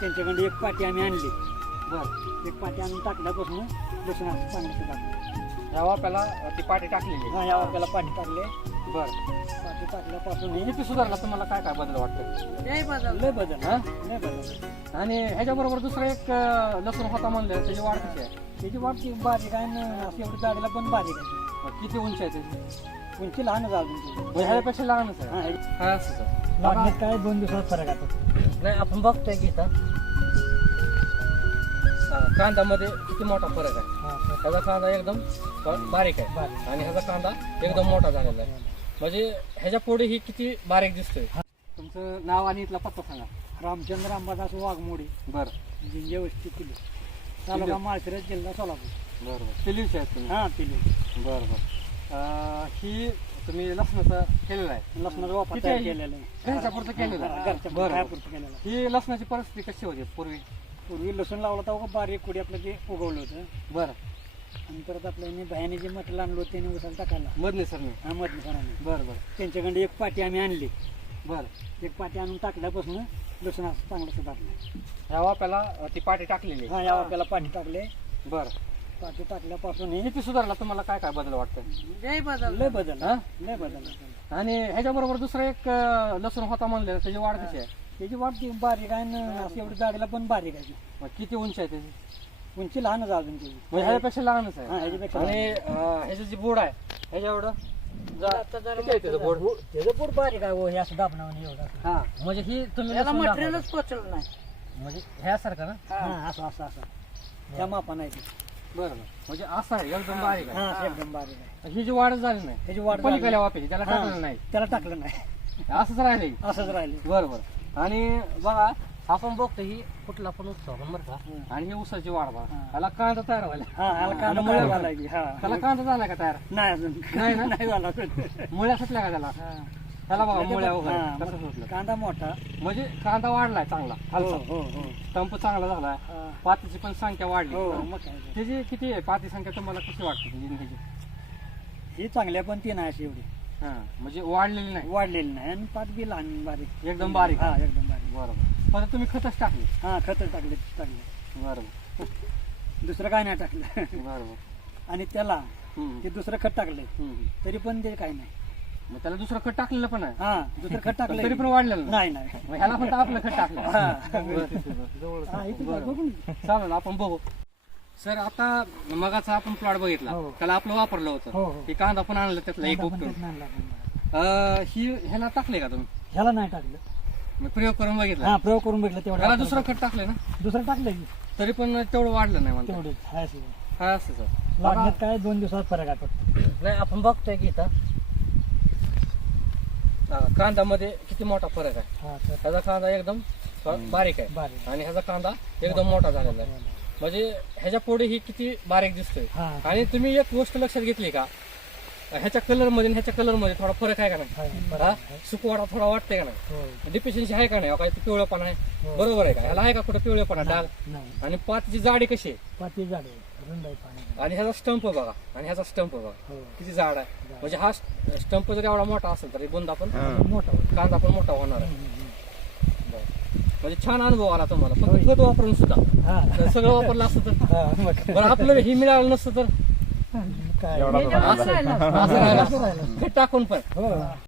त्यांच्याकडे एक पाटी आम्ही आणली. बर एक पाटी आणून टाकल्यापासून लसूण असं चांगलं सुधारलं. ह्या वाप्याला ती पाठी टाकलेली हा या वाप्याला पाणी टाकले. बर पाटी टाकल्यापासून हे किती सुधारला तुम्हाला काय काय बदल वाटतं लय बदल हा? लय बदल. आणि ह्याच्याबरोबर दुसरं एक लसूण होता म्हणलं त्याची वाढ कशी आहे? त्याची वाटची बारीक आहे ना, असं एवढी जाडीला पण बारीक आहे. मग किती उंची आहे त्याची? उंची लहानच अजून त्याची. म्हणजे ह्याच्यापेक्षा लहानच आहे. हा, हे काय असं सर? लागण्यात काय 2 दिवसात फरक आहे. नाही आपण बघतोय की इथं कांद्यामध्ये किती मोठा फरक आहे? हा, फरक. ह्याचा कांदा एकदम बारीक आहे बारीक. आणि ह्याचा कांदा एकदम मोठा झालेला आहे. म्हणजे ह्याच्या पुढे ही किती बारीक दिसतोय. तुमचं नाव आणि इथला पत्ता सांगा. रामचंद्र अंबादास वाघमोडी, बरं जिंजे वस्ती किल्ली, तालुका माळशिरस, जिल्हा सोलापूर. बरं बरं पिलीवचे आहेत तुम्ही? हा पिल्ली. बरं बरं ही तुम्ही लसणाचं केलेलं आहे? लसणाचा वापर किती तयार आहे? केलेला आहे. घरच्या पुरतं केलेलं आहे? घरच्या बरं. खायापुरतं केलेलं आहे. ही लसणाची परिस्थिती कशी होती पूर्वी? पूर्वी लसूण लावला तर बारीक कुडी आपलं ते उगवलं होतं. बरं आणि परत आपल्या भयाने जे मटेरियल आणलं होतं त्याने उसाला टाकायला. मधने सरने. हा मधली सरांनी बरं बरं त्यांच्याकडे एक पाटी आम्ही आणली. बरं एक पाटी आणून टाकल्यापासून लसूण असं चांगलं सुधारलं. ह्या वाप्याला ती पाठी टाकलेली आहे? हा या वाप्याला पाणी टाकले. बरं पाटी टाकल्यापासून हे किती सुधारला तुम्हाला काय काय बदल वाटतं? लय बदल हा? लय बदल. आणि ह्याच्याबरोबर दुसरं एक लसूण होता म्हणलं त्याची वाढ कशी आहे? त्याची वाटची बारीक आहे ना, असं एवढी जाडीला पण बारीक आहे. मग किती उंची आहे त्याची? उंची लहानच अजून त्याची. म्हणजे ह्याच्यापेक्षा लहानच हा, आहे. ह्याच्यापेक्षा आणि ह्याचं जे बोर्ड आहे ह्याच्या एवढं किती आहे त्याचं बोर्ड? त्याचं पोट बारीक आहे. हो, हे असं दाबणावं एवढं. हा म्हणजे ही तुम्ही त्याला लसूण मटेरियलच पोचलं नाही. दाखवता. म्हणजे ह्यासारखं ना? हा असं असं असं त्या मापानं आहे ते. बरं बरं म्हणजे असं आहे एकदम बारीक हा आहे. एकदम बारीक आहे. ही जी वाढ झाली नाही त्याची वाढ पलीकडल्या वाप्याची त्याला हा, टाकलेलं नाही, त्याला टाकलं नाही. असंच राहिले. असंच राहिले. बरं बरं. आणि बघा आपण बघतोय ही कुठला पण उत्सव बरं का. आणि ही उसाची वाढ बघा हा. ह्याला कांदा तयार व्हायला. हा ह्याला कांदा आणि मुळ्या मुळ्या घालायची. हा त्याला कांदा झाला का तयार? नाही अजून नाही ना? नाही झाला. मुळ्या सुटल्या का त्याला? हा. त्याला बघा मुळ्या हा, वगैरे कसं मग सुटलं. कांदा मोठा. म्हणजे कांदा वाढलाय चांगला हो खालचा. हो हो स्टंप चांगला झालाय. हा. पातीची पण संख्या वाढली. हो मग काय ते. त्याची किती आहे पाती संख्या तुम्हाला कशी वाटते त्याची? ही चांगल्या पण ती नाही अशी एवढी हा म्हणजे वाढलेली नाही वाढलेली नाही. आणि पात बी लहान बारीक एकदम बारीक. हा एकदम बारीक. बरोबर. परत तुम्ही खतच टाकली? हा खत टाकले. बरोबर दुसरं काय नाही टाकलं. बरोबर. आणि त्याला हम्म. ते दुसरं खत टाकले हम्म. तरी पण ते काही नाही. मग त्याला दुसरं खत टाकलेलं पण आहे हा दुसरं खत टाकलं तरी पण वाढलेलं नाही नाही. मग ह्याला फक्त आपलं खत टाकलं. हा. बरं. हा, इथं बरं. बघून. चालेल आपण बघू. सर आता मगाचा आपण प्लॉट बघितला हो. त्याला आपलं वापरलं हो, होतं. हो. हे कांदा पण आणलं त्यातला एक कांदा पण उपटून. त्यात नाही लागला. ही ह्याला टाकले का तुम्ही? ह्याला नाही टाकलं. मी प्रयोग करून बघितला. हा प्रयोग करून बघितलं त्याला तेवढं. दुसरं खत टाकलं ना दुसरं टाकलं की तरी पण तेवढं वाढलं नाही म्हणतो. तेवढे हाय अशी. काय असतं सर? लागण्यात काय 2 दिवसात फरक आहे फक्त. नाही आपण बघतोय की इथं कांद्यामध्ये किती मोठा फरक आहे? हा तर ह्याचा कांदा एकदम बारीक आहे बारीक. आणि ह्याचा कांदा एकदम मोठा झालेला आहे. म्हणजे ह्याच्या पुढे ही किती बारीक दिसतोय. हा आणि तुम्ही एक गोष्ट लक्षात घेतली का? ह्याच्या कलर मध्ये आणि ह्याच्या कलर मध्ये थोडा फरक आहे का नाही? हा, हा? सुकवाडा थोडा वाटतंय का नाही? हो. डिफिशियन्सी आहे का नाही? काय पिवळेपणा आहे? हो. बरोबर आहे का? ह्याला आहे का कुठं पिवळेपणा डाग? नाही आणि पातीची जाडी कशी आहे? पाती झाडे रुंद आहे पाणी. आणि ह्याचा स्टंप बघा आणि ह्याचा स्टंप बघा हो किती जाड आहे. म्हणजे हा स्टंप जर एवढा मोठा असेल तर बुंदा पण मोठा होता. कांदा पण मोठा होणार आहे. बरं. म्हणजे छान अनुभव आला तुम्हाला होय. फक्त खत वापरून सुद्धा. हा तर सगळं वापरलं असतं तर हा, मग बरं आपल्याला हे मिळालं नसतं तर काय असं राहिलं. असं राहिलं. खत टाकून पण हो